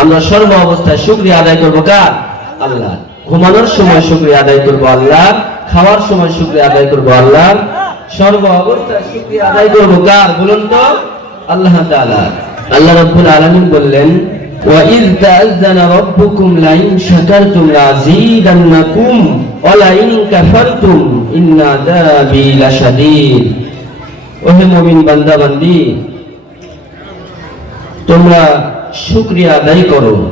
আমরা সর্ব অবস্থায় শুক্রিয়া আদায় করবো কার আল্লাহ ঘুমানোর সময় শুক্রিয়া আদায় করবো আল্লাহ খাওয়ার সময় শুক্রিয়া আদায় করবো আল্লাহ সর্ব অবস্থায় শুক্রিয়া আদায় করবো কার বলুন তো আল্লাহ তাআলা আল্লাহ রাব্বুল আলামিন বললেন وَإِذْ تَأَذَّنَ رَبُّكُمْ لَئِنْ شَكَرْتُمْ لَأَزِيدَنَّكُمْ وَلَئِنْ كَفَرْتُمْ إِنَّ عَذَابِي لَشَدِيدٌ ওহে মুমিন বান্দা বান্দি তোমরা শুকরিয়া আদায় করো।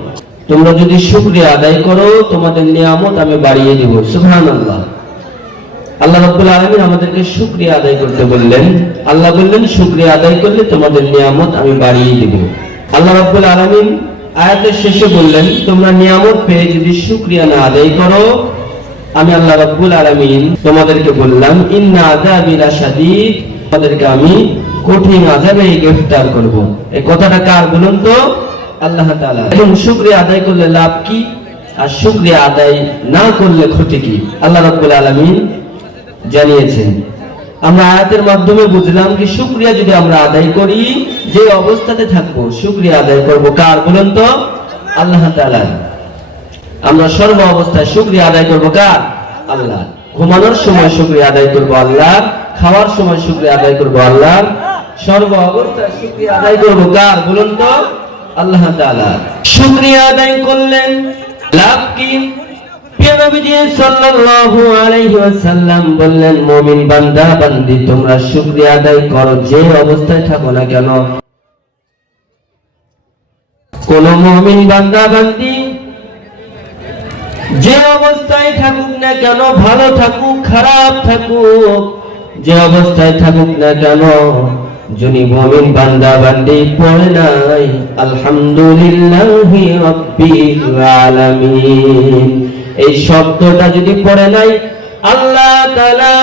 তোমরা যদি শুকরিয়া আদায় করো, তোমাদের নিয়ামত আমি বাড়িয়ে দিব। সুবহানাল্লাহ। আল্লাহ রাব্বুল আলামিন আমাদেরকে শুকরিয়া আদায় করতে বললেন। আল্লাহ বললেন, শুকরিয়া আদায় করলে তোমাদের নিয়ামত আমি বাড়িয়ে দিব। আল্লাহ রাব্বুল আলামিন আয়াতের শেষে বললেন, তোমরা নিয়ামত পেয়ে যদি শুকরিয়া না আদায় করো, আমি আল্লাহ রাব্বুল আলামিন তোমাদেরকে বললাম, ইন্না আযাবি লাশাদীদ। তোমাদেরকে আমি কঠিন আযাবে গ্রেফতার করব। এই কথাটা কার বলুন তো? আল্লাহ এবং শুকরিয়া আদায় করলে লাভ কি? আর শুকরিয়া আদায় না করলে ক্ষতি কি? আল্লাহ রাব্বুল আলামিন জানিয়েছেন। আমরা আয়াতের মাধ্যমে বুঝলাম কি শুক্রিয়া যদি আমরা আদায় করি, যে অবস্থাতে থাকব, শুক্রিয়া আদায় করব কার বলুন তো? আল্লাহ আমরা সর্ব অবস্থায় শুক্রিয়া আদায় করব কার? আল্লাহ। ঘুমানোর সময় শুক্রিয়া আদায় করব আল্লাহ। খাওয়ার সময় শুক্রিয়া আদায় করব আল্লাহ। সর্ব অবস্থায় শুক্রিয়া আদায় করব কার বলুন তো? আল্লাহ তাআলা শুক্রিয়া আদায় করলেন। লাভ কি? বললেন, মুমিন বান্দা, বান্দি, তোমরা শুকরিয়া আদায় করো, যে অবস্থায় থাকো না কেন? কোন মুমিন বান্দা, বান্দি, যে অবস্থায় থাকুক না কেন, ভালো থাকুক, খারাপ থাকুক, যে অবস্থায় থাকুক না কেন যিনি মুমিন বান্দা, বান্দি পড়ে নাই। আলহামদুলিল্লাহি রাব্বিল আলামিন। এই শব্দটা যদি পড়ে নাই, আল্লাহ তাআলা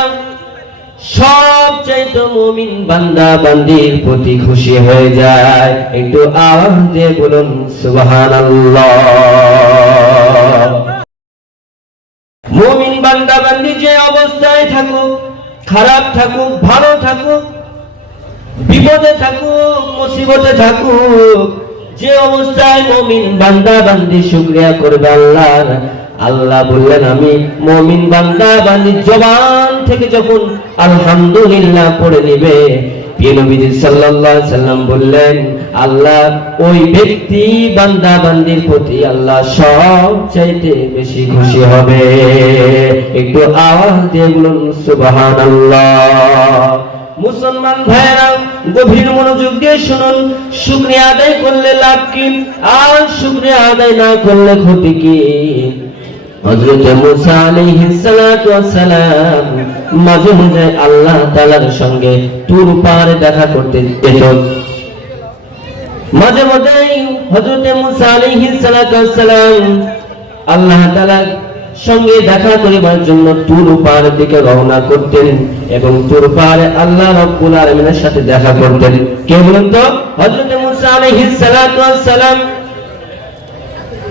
সব চাইতো মুমিন বান্দা, বান্দির প্রতি খুশি হয়ে যায়। একটু আওয়াজ দিয়ে বলুন, সুবহানাল্লাহ। মুমিন বান্দা, বান্দি যে অবস্থায় থাকুক, খারাপ থাকুক, ভালো থাকুক বিপদে থাকুক, মুসিবতে থাকুক, যে অবস্থায় মমিন বান্দা বান্দি শুক্রিয়া করবে আল্লাহর। আল্লাহ বললেন, আমি মমিন বান্দা বান্দি জবান থেকে যখন আলহামদুলিল্লাহ পড়ে নিবে। সাল্লাম বললেন, আল্লাহ ওই ব্যক্তি বান্দা বান্দির প্রতি আল্লাহ সব চাইতে বেশি খুশি হবে। একটু আওয়াজ দিয়ে বলুন মুসলমান ভাইয়েরা, গভীর মনোযোগ দিয়ে শুনুন। শুক্রিয়া আদায় করলে লাভ কি? আর শুক্রিয়া আদায় না করলে ক্ষতি কি? হযরত মুসা আলাইহিস সালাতু ওয়াস মাঝে মাঝে আল্লাহ তাআলার সঙ্গে তুর দেখা করতে মাঝে মাঝে হযরত মুসা সালাতু আল্লাহ তাআলা সঙ্গে দেখা করিবার জন্য তুর পাহাড়ের দিকে রওনা করতেন এবং তুর আল্লাহ রব্বুল আলামিনের সাথে দেখা করতেন। কে বলুন তো? হযরত মুসা ওয়াস সালাম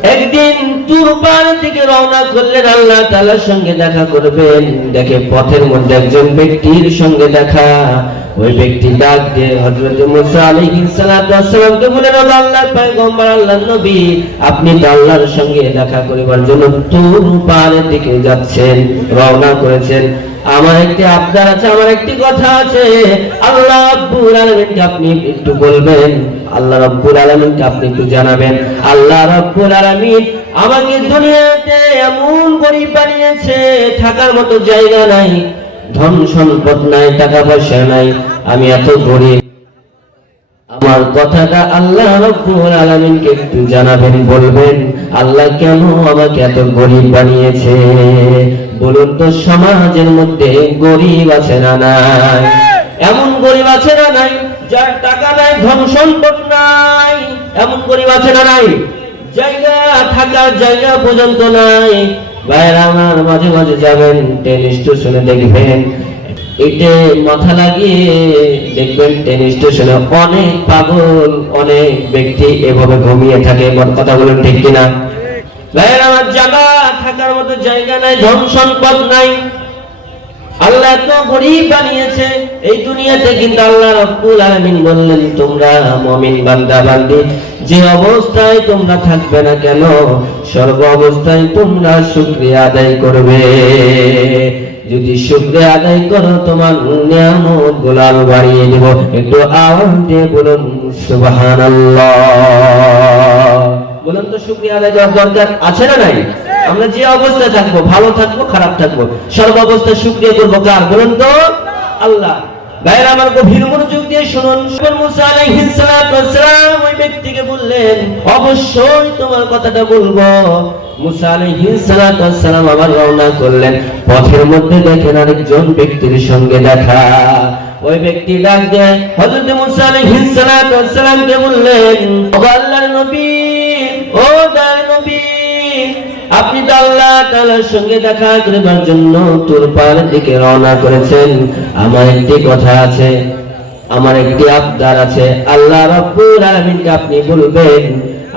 একদিন তুর পাহাড়ের দিকে রওনা করলেন, আল্লাহ তাআলার সঙ্গে দেখা করবেন। দেখে পথের মধ্যে একজন ব্যক্তির সঙ্গে দেখা। ওই ব্যক্তি ডাক দিয়ে হযরত মুসা ও পয়গম্বর, আল্লাহর নবী, আপনি আল্লাহর সঙ্গে দেখা করিবার জন্য তুর পাহাড়ের দিকে যাচ্ছেন, রওনা করেছেন। আমার একটি আবদার আছে, আমার একটি কথা আছে। আল্লাহ রাব্বুল আলামিনকে আপনি একটু বলবেন। আল্লাহ রাব্বুল আলামিনকে আপনি একটু জানাবেন। আল্লাহ রাব্বুল আলামিন আমাকে দুনিয়াতে এমন গরিব বানিয়েছে, থাকার মতো জায়গা নাই, ধন সম্পদ নাই, টাকা পয়সা নাই, আমি এত গরিব। আমার কথাটা আল্লাহ রব্বুল আলামিনকে একটু জানাবেন, বলবেন, আল্লাহ কেন আমাকে এত গরিব বানিয়েছে? বলুন তো, সমাজের মধ্যে গরিব আছে না নাই? এমন গরিব আছে না নাই, যার টাকা নাই, ধন সম্পদ নাই। এমন গরিব আছে না নাই, জায়গা থাকার জায়গা পর্যন্ত নাই। মাঝে মাঝে যাবেন, ট্রেন স্টেশনে দেখবেন। এতে মাথা লাগিয়ে দেখবেন, ট্রেন স্টেশনে অনেক পাগল, অনেক ব্যক্তি এভাবে ঘুমিয়ে থাকে। কথা বলেন ঠিক কিনা? ভাইয়ের আমার জায়গা থাকার মতো জায়গা নাই ধন সম্পদ নাই। আল্লাহ এত গরিব বানিয়েছে এই দুনিয়াতে, কিন্তু আল্লাহ রব্বুল আলামিন বললেন, তোমরা মুমিন বান্দা, বান্দি, যে অবস্থায় তোমরা থাকবে না কেন, সর্ব অবস্থায় তোমরা শুক্রিয়া আদায় করবে। যদি শুক্রিয়া আদায় করো, তোমার নিয়ামত গোলাল বাড়িয়ে দেব। একটু আওয়াজ দিয়ে বলুন, সুবহানাল্লাহ। বলুন তো শুক্রিয়া আদায় করার দরকার আছে না নাই? আমরা যে অবস্থায় থাকব, ভালো থাকব, খারাপ থাকব, সর্ব অবস্থায় শুক্রিয়া করব কার? বলুন তো? আল্লাহ। ভাইরা আমার গভীর মনোযোগ দিয়ে শুনুন। ওই ব্যক্তিকে বললেন, অবশ্যই তোমার কথাটা বলব। মুসা পথের মধ্যে দেখেন আরেকজন ব্যক্তির সঙ্গে দেখা। ওই ব্যক্তি ডাক দেয়, হযরত মুসা আলাইহিস ওয়াসসালামকে বললেন, ও আল্লাহর নবী ও নবী, আপনি তো আল্লাহ সঙ্গে দেখা করবার জন্য তুরপার দিকে রওনা করেছেন। আমার একটি কথা আছে, আমার একটি আবদার আছে। আল্লাহ রব্বুল আপনি বলবেন,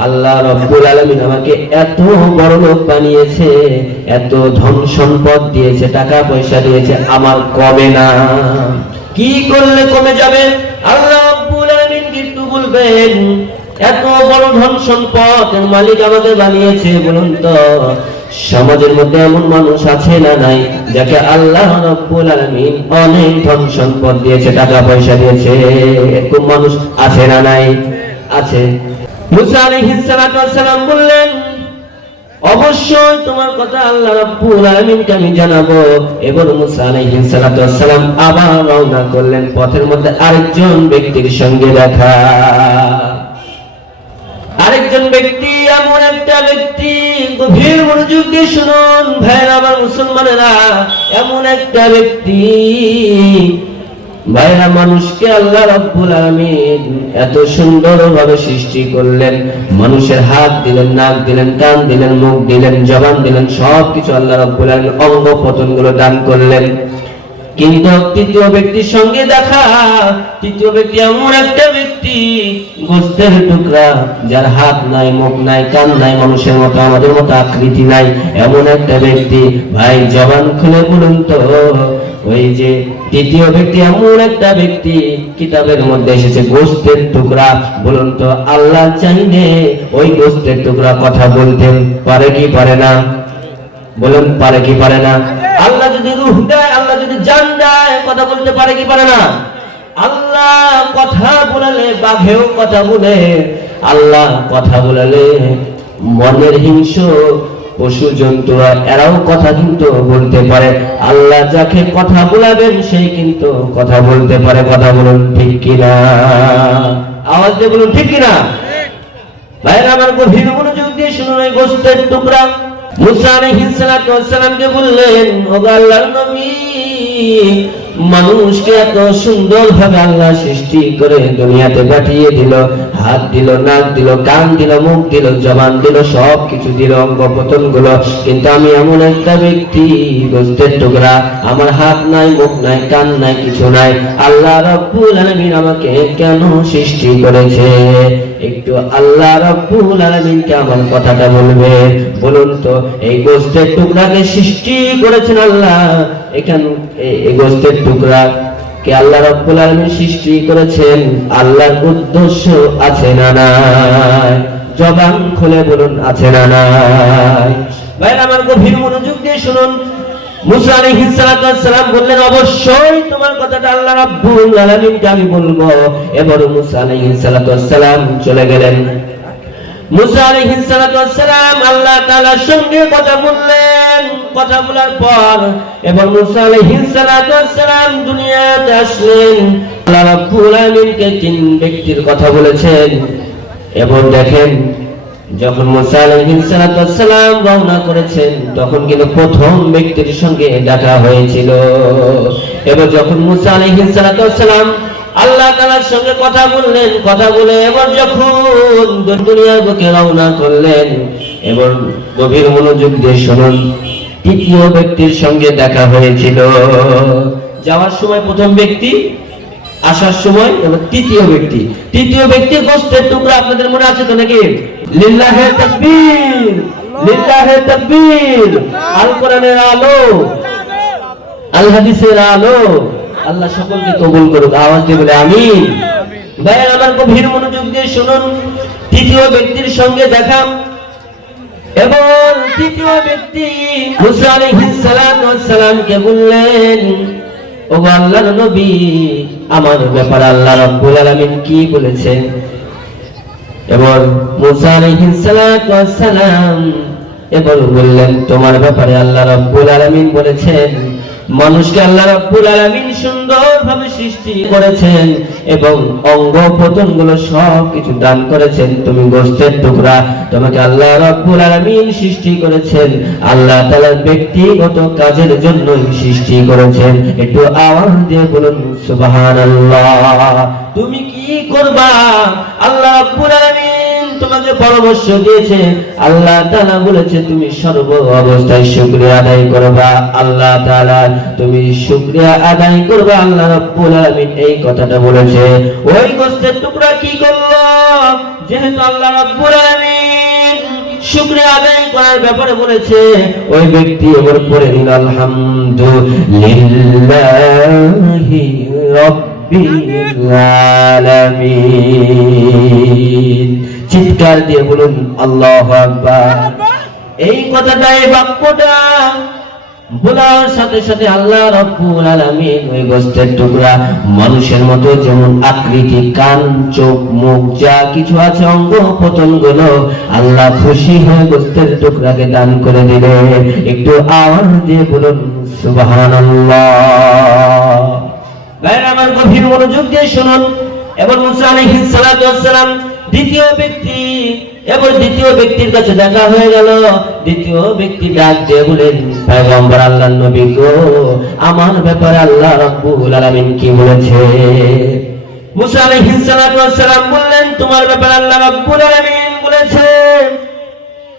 আল্লাহ রব্বুল আলামিন আমাকে এত বড় লোক বানিয়েছে, এত ধন সম্পদ দিয়েছে, টাকা পয়সা দিয়েছে, আমার কমে না। কি করলে কমে যাবে? আল্লাহ রব্বুল কিন্তু বলবেন এত বড় ধন সম্পদ মালিক আমাকে বানিয়েছে, বলুন তো? সমাজের মধ্যে এমন মানুষ আছে না নাই যাকে আল্লাহ রব্বুল আলামিন অনেক ধন সম্পদ দিয়েছে, টাকা পয়সা দিয়েছে? এরকম মানুষ আছে না নাই? আছে। মুসা আলাইহিস সালাম বললেন, অবশ্যই তোমার কথা আল্লাহ রাব্বুল আলামিনকে আমি জানাব। এবার মুসা আলাইহিস সালাতু আবার রওনা করলেন, পথের মধ্যে আরেকজন ব্যক্তির সঙ্গে দেখা। মনোযোগ দিয়ে শুনুন ভাইরা আমার মুসলমানেরা, এমন একটা ব্যক্তি। ভাইরা মানুষকে আল্লাহ রাব্বুল আলামিন এত সুন্দরভাবে সৃষ্টি করলেন। মানুষের হাত দিলেন, নাক দিলেন, কান দিলেন, মুখ দিলেন, জবান দিলেন, সবকিছু আল্লাহ রাব্বুল আলামিন অঙ্গ পতনগুলো দান করলেন। কিন্তু তৃতীয় ব্যক্তির সঙ্গে দেখা। তৃতীয় ব্যক্তি এমন একটা ব্যক্তি, গোস্তের টুকরা, যার হাত নাই, মুখ নাই, কান নাই, মানুষের মতো, আমাদের মতো আকৃতি নাই। এমন একটা ব্যক্তি, ভাই, জবান খুলে বলুন তো। ওই যে তৃতীয় ব্যক্তি এমন একটা ব্যক্তি, কিতাবের মধ্যে এসেছে, গোস্তের টুকরা। বলুন তো, আল্লাহ চাইলে ওই গোস্তের টুকরা কথা বলতে পারে কি পারে না? বলুন, পারে কি পারে না? আল্লাহ যদি রুহ দেয়, আল্লাহ যদি জান দেয়, কথা বলতে পারে কি পারে না? আল্লাহ কথা বলালে, বাঘেও কথা বলে। আল্লাহ কথা বলালে মনের হিংস পশু জন্তু এরাও কথা কিন্তু বলতে পারে। আল্লাহ যাকে কথা বলাবেন সেই কিন্তু কথা বলতে পারে। কথা বলুন, ঠিক কিনা? আওয়াজ দিয়ে বলুন, ঠিক কিনা? ভাইরা আমার গভীর মনোযোগ দিয়ে শুনুন ওই গোস্তের টুকরা। মানুষকে এত সুন্দর ভাবে আল্লাহ সৃষ্টি করে দুনিয়াতে পাঠিয়ে দিল, হাত দিল, নাক দিল, কান দিল, মুখ দিল, জবান দিল সব কিছু দিল অঙ্গ পতনগুলো কিন্তু আমি এমন একটা ব্যক্তি, গোস্তের টুকরা, আমার হাত নাই, মুখ নাই, কান নাই, কিছু নাই। আল্লাহ রব্বুল আলামিন আমাকে কেন সৃষ্টি করেছে? একটু আল্লাহ রব্বুল আলামিনকে আমার কথাটা বলবে? বলুন তো, এই গোস্তের টুকরাকে সৃষ্টি করেছেন আল্লাহ। এখান এই গোস্তের টুকরা কে আল্লাহ রব্বুল আলামিন সৃষ্টি করেছেন? আল্লাহর উদ্দেশ্য আছে না নাই? জবান খুলে বলুন, আছে না নাই? ভাই আমার গভীর মনোযোগ দিয়ে শুনুন। মুসা কথা বলার পর মুসা দুনিয়াতে আসলেন। তিন ব্যক্তির কথা বলেছেন। এবং দেখেন যখন মুসা আলাইহিস সালাতু ওয়াস সালাম রওনা করেছেন, তখন কিন্তু প্রথম ব্যক্তির সঙ্গে দেখা হয়েছিল। এবার যখন মুসা আলাইহিস সালাতু ওয়াস সালাম আল্লাহ তাআলার সঙ্গে কথা বললেন, কথা বলে এবার যখন দুনিয়ার বুকে রওনা করলেন, এবার গভীর মনোযোগ দিয়ে শুনুন, তৃতীয় ব্যক্তির সঙ্গে দেখা হয়েছিল। যাওয়ার সময় প্রথম ব্যক্তি আসার সময় এবং তৃতীয় ব্যক্তি। তৃতীয় ব্যক্তি গোস্তের টুকরা আপনাদের মনে আছে তো নাকি? আল কোরআনের আলো আল হাদিসের আলো। আল্লাহ সকলকে কবুল করুক, আওয়াজ দিয়ে বলে ভাই আমার গভীর মনোযোগ দিয়ে শুনুন। তৃতীয় ব্যক্তির সঙ্গে এবং তৃতীয় ব্যক্তি মুসা আলাইহিস সালামকে বললেন ও আল্লাহর নবী আমার ব্যাপারে আল্লাহ রব্বুল আলামিন কি বলেছেন? এবং মুসা আলাইহিস সালাম এবার বললেন, তোমার ব্যাপারে আল্লাহ রব্বুল আলামিন বলেছেন মানুষকে আল্লাহ রাব্বুল আলামিন সুন্দরভাবে সৃষ্টি করেছেন এবং অঙ্গ প্রত্যঙ্গগুলো সব কিছু দান করেছেন। তুমি গোস্তের টুকরা, তোমাকে আল্লাহ রাব্বুল আলামিন সৃষ্টি করেছেন। আল্লাহ তাআলা ব্যক্তিগত কাজের জন্য সৃষ্টি করেছেন। একটু আওয়াজ দিয়ে বলুন, সুবহানাল্লাহ। তুমি কি করবা? আল্লাহ রাব্বুল আলামিন পরামর্শ দিয়েছে। আল্লাহ তাআলা বলেছে, তুমি সর্ব অবস্থায় শুকরিয়া আদায় করবা। আল্লাহ তাআলা, তুমি শুকরিয়া আদায় করবা। আল্লাহ রাব্বুল আলামিন এই কথাটা বলেছে। ওই গোস্তের টুকরা কি করল? যেহেতু আল্লাহ রাব্বুল আলামিন শুকরিয়া আদায় করার ব্যাপারে বলেছে, ওই ব্যক্তি এবার পড়ে দিল, আলহামদুলিল্লাহি রাব্বিল আলামিন। চিৎকার দিয়ে বলুন, আল্লাহ এই কথাটা, এই বাক্যটা বলার সাথে সাথে আল্লাহ রব্বুল আলামিন ওই গোস্তের টুকরা, মানুষের মতো যেমন আকৃতি, কান, চোখ, মুখ, যা কিছু আছে, অঙ্গ আল্লাহ খুশি হয়ে গোস্তের টুকরাকে দান করে দিলে একটু আওয়াজ দিয়ে বলুন, সুবহানাল্লাহ। আমার গভীর মনোযোগ দিয়ে শুনুন। এবং মুসা আলাইহিস সালাতু ওয়াসসালাম দ্বিতীয় ব্যক্তি, এবার দ্বিতীয় ব্যক্তির কাছে দেখা হয়ে গেল। দ্বিতীয় ব্যক্তি ডাক দিয়ে বলেন পয়গম্বর আল্লাহর নবী গো, আমার ব্যাপারে আল্লাহ রাব্বুল আলামিন কি বলেছে? মুসা আলাইহিস সালাম বললেন, তোমার ব্যাপারে আল্লাহ রাব্বুল আলামিন বলেছে।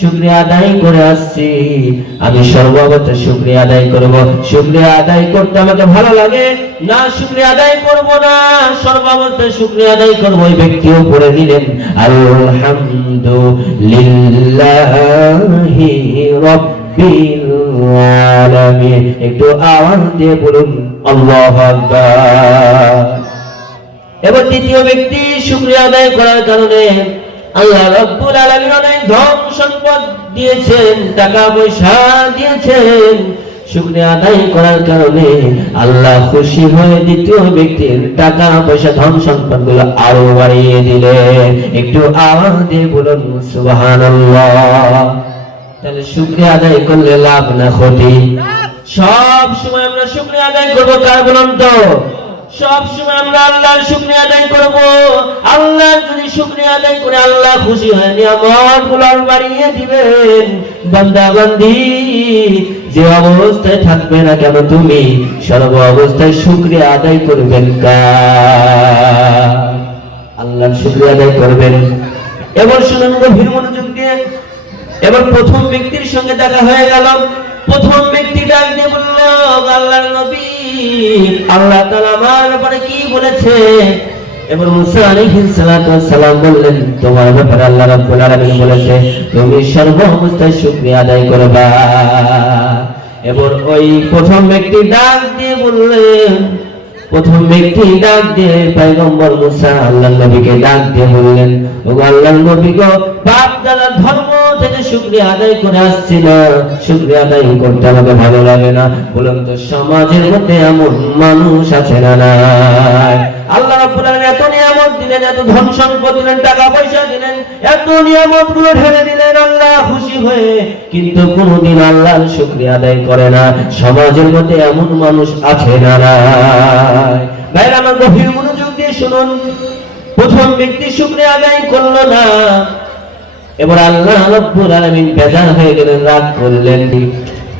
শুক্রিয়া আদায় করে আসছি। আমি সর্বগত শুক্রিয়া আদায় করব। শুক্রিয়া আদায় করতে আমাকে ভালো লাগে? না, শুক্রিয়া আদায় করব না। সর্বাবস্থায় শুক্রিয়া আদায় করব। ওই ব্যক্তিও করে দিলেন, আলহামদুলিল্লাহি একটু আওয়াজ দিয়ে বলুন, আল্লাহু এবার তৃতীয় ব্যক্তি শুক্রিয়া আদায় করার কারণে আল্লাহ রব্বুল আলামিন অনেক ধন সম্পদ দিয়েছেন, টাকা পয়সা দিয়েছেন। শুক্রিয়া আদায় করার কারণে আল্লাহ খুশি হয়ে দ্বিতীয় ব্যক্তির টাকা, পয়সা, ধন সম্পদগুলো আরও বাড়িয়ে দিলেন। একটু আওয়াজ দিয়ে বলুন, সুবহানাল্লাহ। তাহলে শুক্রিয়া আদায় করলে লাভ না ক্ষতি? সব সময় আমরা শুক্রিয়া আদায় করব, কার বলুন তো? সব সময় আমরা আল্লাহর শুক্রিয়া আদায় করব। আল্লাহ শুক্রিয়া আদায় করে আল্লাহ খুশি হয়, নিয়ামতগুলো বাড়িয়ে দিবেন। যে অবস্থায় থাকবে না কেন তুমি সর্ব অবস্থায় আদায় করবেন শুক্রিয়া আদায় করবেন। এবার শুনুন গভীর মনোযোগ দিয়ে। এবার প্রথম ব্যক্তির সঙ্গে দেখা হয়ে গেল। প্রথম ব্যক্তি ডাক দিয়ে বলল আল্লাহর নবী, আল্লাহ তাআলা আমার ব্যাপারে কি বলেছে? এবার মুসা আলাইহিস সালাতু সালাম বললেন, তোমার ব্যাপারে আল্লাহ রাব্বুল আলামিন বলেছে, তুমি সর্ব অবস্থায় শুকরিয়া আদায় করবা। এবার ওই প্রথম ব্যক্তি ডাক দিয়ে বললেন, প্রথম ব্যক্তি ডাক দিয়ে পয়গম্বর মুসা আল্লাহ নবীকে ডাক দিয়ে বললেন ও আল্লাহ নবী গো, বাপ দাদা ধর্ম থেকে শুক্রিয়া আদায় করে আসছি না শুক্রিয়া আদায় করতে আমাকে ভালো লাগে না। বলুন তো, সমাজের মধ্যে এমন মানুষ আছে না নাই? আল্লাহ রাব্বুল এত নিয়ামত দিলেন, এত ধন সম্পদ দিলেন, টাকা পয়সা দিলেন, এত নিয়ামতগুলো ঢেলে দিলেন, আল্লাহ খুশি হয়ে। কিন্তু কোনোদিন আল্লাহর শুকরিয়া আদায় করে না। সমাজের মধ্যে এমন মানুষ আছে না ভাইরা, আমার গভীর মনোযোগ দিয়ে শুনুন। প্রথম ব্যক্তি শুকরিয়া আদায় করল না। এবার আল্লাহ রব্বুল আলামিন বেজার হয়ে গেলেন, রাগ করলেন।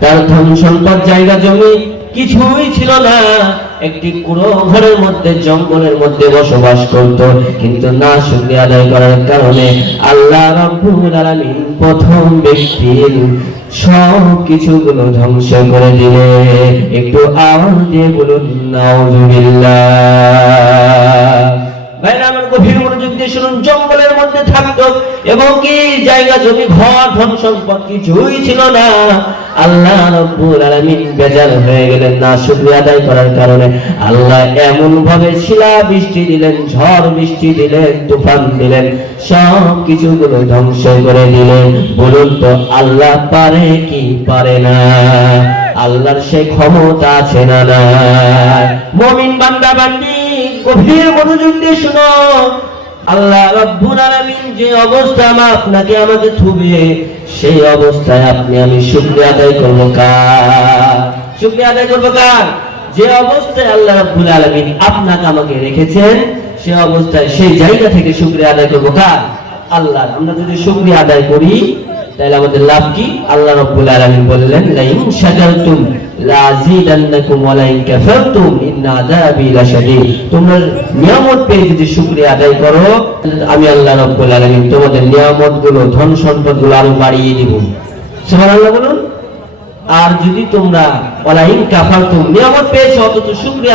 তার ধন সম্পদ জায়গা জমি কিছুই ছিল না। একটি কুড়ো ঘরের মধ্যে, জঙ্গলের মধ্যে বসবাস করত। কিন্তু না শুকরিয়া আদায় করার কারণে আল্লাহ রাব্বুল প্রথম ব্যক্তির সব কিছুগুলো ধ্বংস করে দিলে। একটু আওয়াজ দিয়ে বলুন নাউজুবিল্লাহ ভাইরা, আমার গভীর মনোযোগ দিয়ে শুনুন, জঙ্গলের মধ্যে থাকতো। এবং কি জায়গা, জমি, ঘর, ধন সম্পদ কিছুই ছিল না। আল্লাহ রব্বুল আলামিন বেজার হয়ে গেলেন না, শুকরিয়া আদায় করার কারণে। আল্লাহ এমন ভাবে শিলা বৃষ্টি দিলেন, ঝড় বৃষ্টি দিলেন, তুফান দিলেন সব কিছুগুলো ধ্বংস করে দিলেন। বলুন তো, আল্লাহ পারে কি পারে না? আল্লাহর সে ক্ষমতা আছে না না মমিন বান্দা বান্দি, গভীর মনোযোগ দিয়ে শুনো। আল্লাহ রব্বুল আলামিন যে অবস্থা আপনাকে আমাকে থুবে, সেই অবস্থায় আপনি আমি শুকরিয়া আদায় করব কার? শুকরিয়া আদায় করব কার? যে অবস্থায় আল্লাহ রব্বুল আলামিন আপনাকে আমাকে রেখেছেন, সে অবস্থায় সেই জায়গা থেকে শুকরিয়া আদায় করব কার? আল্লাহ, আমরা যদি শুকরিয়া আদায় করি, তাহলে আমাদের লাভ কি? আল্লাহ রাব্বুল আলামিন বললেন, লাইন শাকারতুম লাযিদান্নাকুম ওয়া লাইন কাফারতুম ইন্না লাশাদীদ। নিয়ামত পেয়ে যদি আদায় করো, আমি আল্লাহ তোমাদের ধন আরও বাড়িয়ে আর যদি তোমরা নিয়ামত পেয়েছ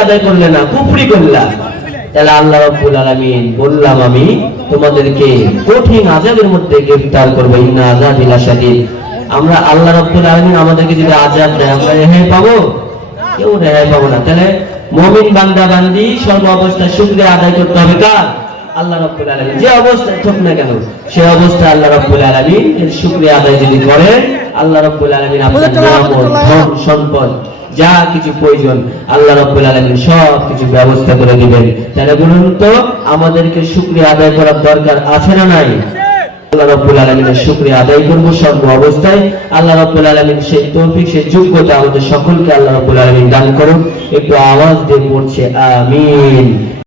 আদায় করলে না, কুফরি করলা, তাহলে আল্লাহ বললাম আমি, তোমাদেরকে কঠিন আযাবের মধ্যে গ্রেফতার করব, ইন্না আযাবিলা শাদীদ আমরা আল্লাহ রাব্বুল আলামিন আমাদেরকে যদি আযাব দেয়, আমরা রেহাই পাবো? কেউ রেহাই পাবো না। তাহলে মুমিন বান্দা বান্দি সর্ব অবস্থায় শুকরিয়া আদায় করতে হবে কার? আল্লাহ রাব্বুল আলামিন। যে অবস্থায় থাক না কেন সেই অবস্থায় আল্লাহ রাব্বুল আলামিন এর শুকরিয়া আদায় যদি করেন আল্লাহ রাব্বুল আলামিন আপনার নিয়ামত ধন সম্পদ যা কিছু প্রয়োজন আল্লাহ রাব্বুল আলামিন সব কিছু ব্যবস্থা করে দিবেন। তাহলে বলুন তো আমাদেরকে শুকরিয়া আদায় করার দরকার আছে না নাই? আল্লাহ শুকরিয়া আদায় অবস্থায়। আল্লাহ সেই আমাদের সকলকে আল্লাহ রবুল আলমিন দান করুন। একটু আওয়াজ দিয়ে পড়ছে, আমিন।